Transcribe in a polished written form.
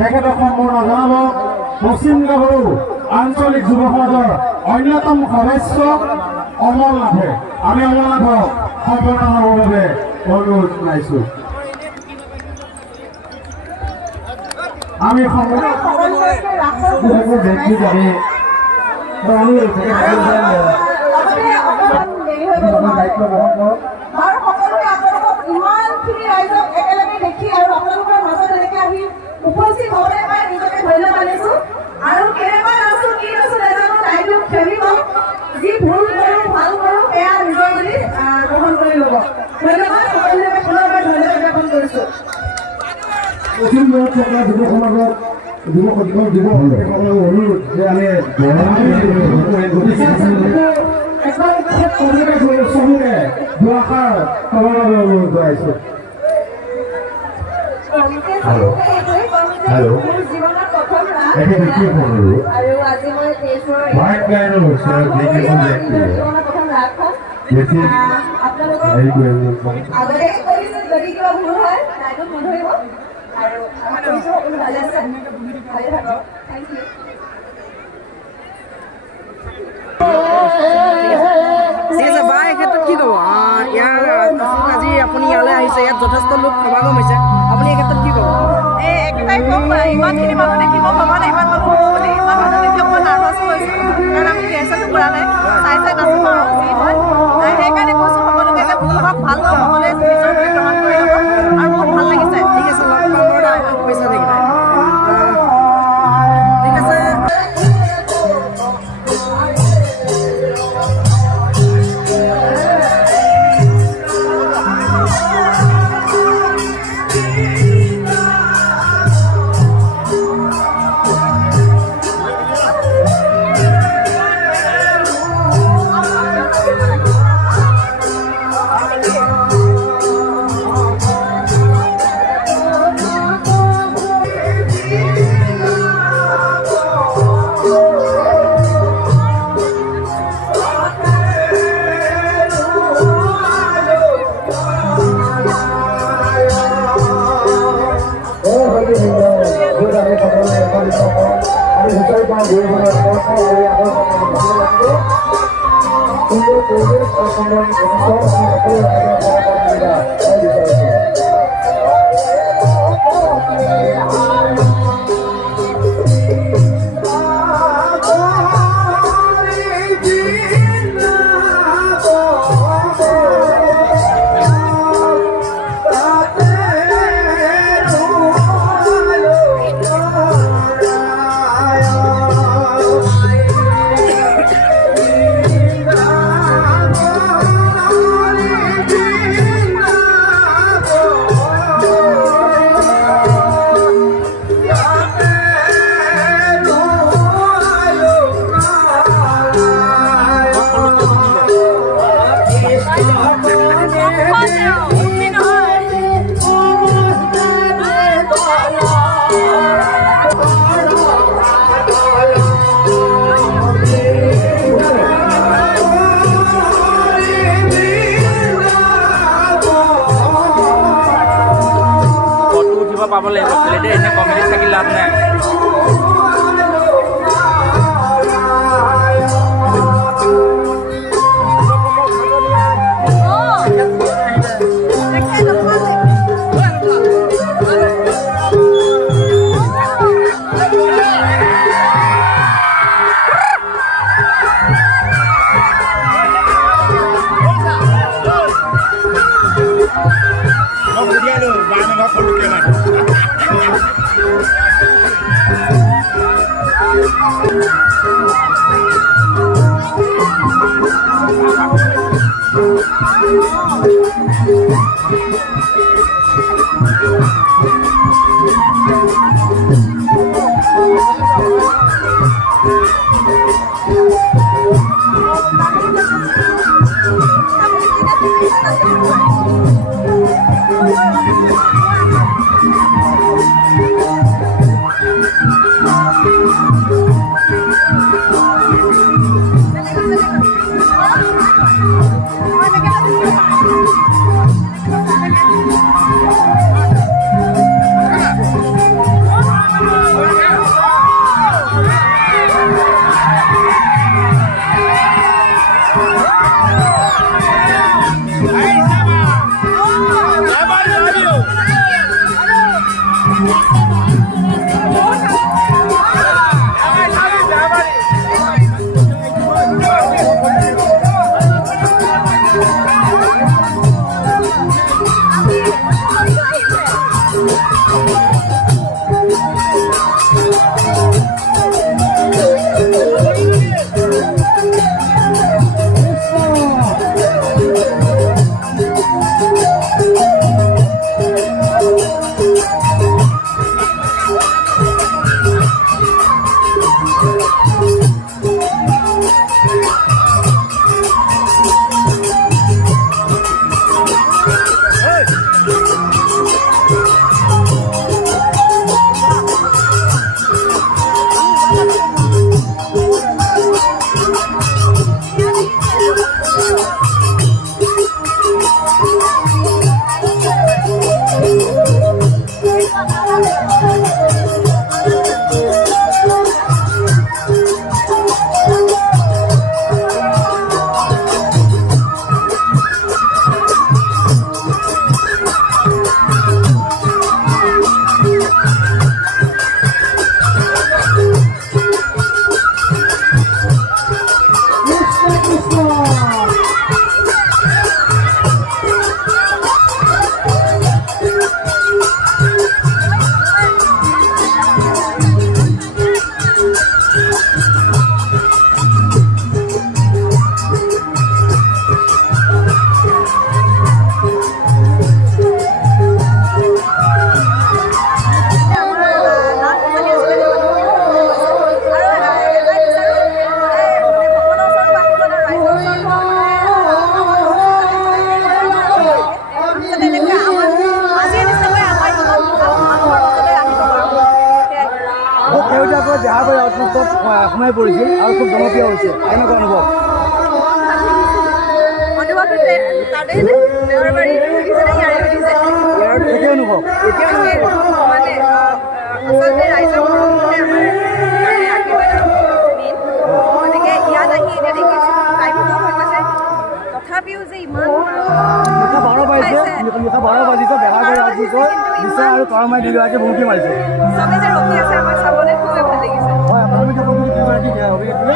তেখেতক সম্পূৰ্ণ জনাব পশ্চিম গাভৰু আঞ্চলিক যুৱ সমাজৰ অন্যতম সদস্য অমলনাথে। আমি অমলনাথক সম্পূৰ্ণ হ'বৰ বাবে অনুৰোধ জনাইছোঁ। আমি দায়িত্ব বহন কৰক। ইমানখিনি ৰাইজক একেলগে দেখি আৰু আপোনালোকৰ মাজত এনেকে আহি উপস্থিত হ'বলৈ পাই নিজকে ধন্য মানিছোঁ। আৰু কেনেকুৱা আছোঁ কি আছোঁ নাজানো, তাইটো খেলিব। যি ভুল কৰোঁ ভাল কৰোঁ সেয়া নিজৰ বুলি গ্ৰহণ কৰি ল'ব। ধন্যবাদ, সকলোকে পুনৰবাৰ ধন্যবাদ জ্ঞাপন কৰিছোঁ। পশ্চিম বংগত থকা যুৱ সমাজত অনুৰোধ যে আমি চমুকে দুআষাৰ ক'বৰ বাবে অনুৰোধ জনাইছোঁ। আজি আপুনি ইয়ালৈ আহিছে, ইয়াত যথেষ্ট লোক সমাগম হৈছে, আপুনি এই ক্ষেত্ৰত কি ক'ব? একেটাই ক'ম, ইমানখিনি মানুহ দেখি মই ভবা নাই ইমান মানুহ হ'ব বুলি। ইমান মানুহ দেখি অকণমান নাৰ্ভাছ হৈছোঁ, কাৰণ আমি ৰিহাৰ্চেলটো কৰা নাই, চাই নাচিব আৰু যি হয়। সেইকাৰণে কৈছোঁ সকলোকে যে ভুল হওক ভাল হওক সকলোৱে নিজৰ বুলি গ্ৰহণ কৰি ল'ব, আৰু বহুত ভাল লাগিছে। ঠিক আছে, লগ পাম পইচা নেকি? ঠিক আছে। পাব লাগিব খালি দেই, এনে কমেডি থাকি লাভ নাই। বেহাৰবাৰী আউটপোষ্টত সোমাই পৰিছিল আৰু খুব জনপ্ৰিয় হৈছে কেনেকুৱা অনুভৱ? একে অনুভৱ আচলতে ৰাইজৰ মৰমতে আমাৰ কাৰণে আশীৰ্বাদ মেইন গতিকে ইয়াত আহি এতিয়া দেখিছোঁ টাইম বহুত হৈ গৈছে তথাপিও যে ইমান নিশা 12 বাজিছে বেহাৰবাৰী আউটপোষ্টৰ দিশা আৰু তৰামাই দুয়োগৰাকী ভুমুকি মাৰিছে চবে যে ৰখি আছে আমাৰ চাবলৈ খুবেই ভাল লাগিছে হয় আপোনালোকে অভিনেত্ৰী